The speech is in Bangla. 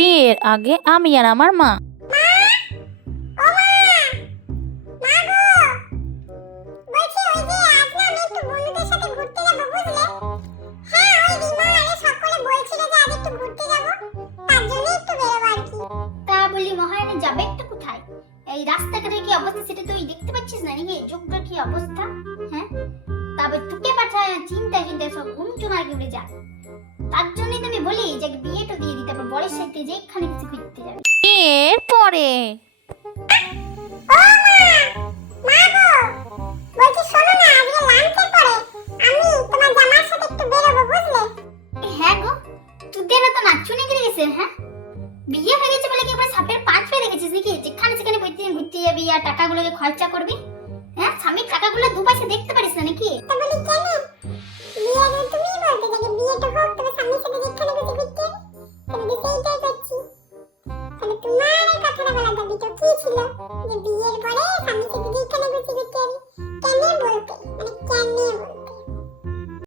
বিয়ের আগে আমি আর আমার মা। যাবে একটা কোথায়? এই রাস্তাঘাটের কি অবস্থা সেটা তুই দেখতে পাচ্ছিস না নাকি? যুগটার কি অবস্থা, হ্যাঁ? তবে তোকে পাঠায় চিন্তায় সব ঘুমটুম আর উড়ে যা। তার জন্যই তুমি বলি যে বিয়েটা দিয়ে দিতে, তারপর বরের সাথে যেখানে কিছু ঘুরতে যাবে বিয়ের পরে। হ্যাঁ গো, তোদেরও তো নাচুনি গিয়ে গেছে। হ্যাঁ, বিয়ে হয়ে গেছে বলে কি এবার সাপের পাঁচ পেয়ে রেখেছিস নাকি? যেখানে সেখানে প্রতিদিন ঘুরতে যাবি আর টাকাগুলোকে খরচা করবি। হ্যাঁ, স্বামীর টাকাগুলো দু পয়সা দেখতে পারিস না নাকি? বিয়ের পরে স্বামীর সাথে যেখানে ঘুরতে যাবি, কেন বলতে, মানে কেন বলতে